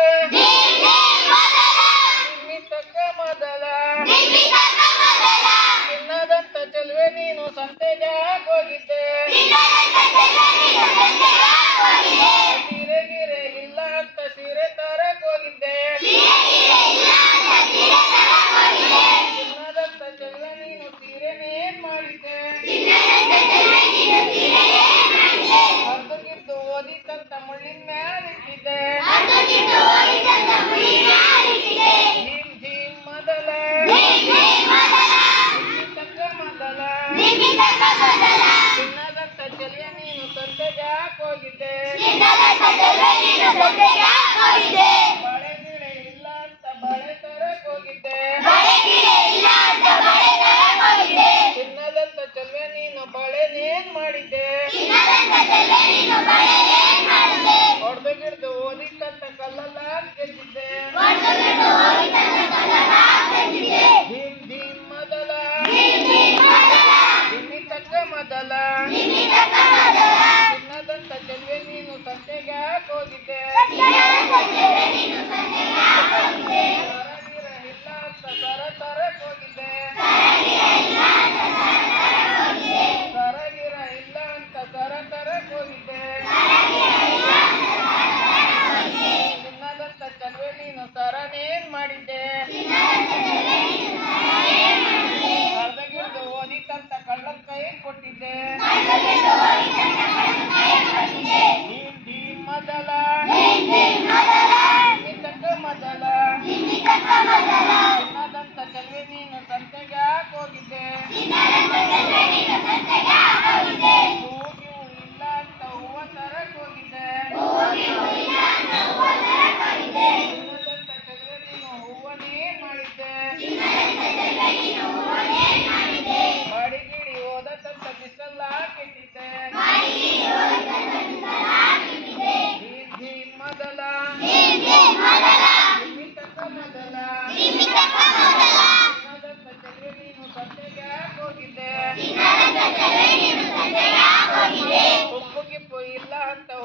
Yeah. ಚಿನ್ನದ ಕಟ್ಟಲೆ ನೀನು ಸಂತೆಗೆ ಹೋಗಿದ್ದೆ ಬಳೆಗಿಳೆ ಇಲ್ಲ ಅಂತ ಬಳೆ ತರಕ್ ಹೋಗಿದ್ದೆ ಚಿನ್ನದಂತ ಚೆಲ್ವೆ ನೀನು ಮಾಡಿದ್ದೆ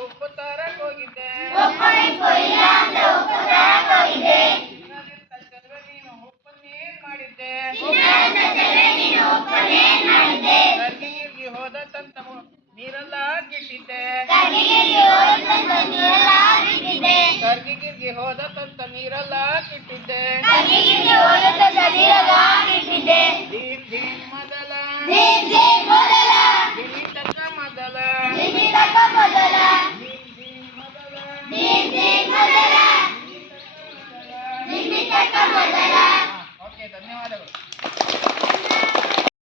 ಉಪ್ಪು ತರಕ್ ಹೋಗಿದ್ದೆ ಉಪ್ಪು ಇಲ್ಲ ಅಂತ ಉಪ್ಪು ತರಕ್ ಹೋಗಿದ್ದೆ ಕರ್ಗಿಗೆ ಹೋದ ತಂತನು ನೀರೆಲ್ಲ ಗಿಟ್ಟಿದೆ ಕರ್ಗಿಗಿರ್ಗೆ ಹೋದ ತಂತ ನೀರೆಲ್ಲ ಕಿಟ್ಟಿದ್ದೆ ದೀನ್ ದೀನ್ ಮೊದಲ. ದಿಲೀಟಕ ಮೊದಲ. ದೀನ್ ದೀನ್ ಮೊದಲ. ಓಕೆ ಧನ್ಯವಾದಗಳು.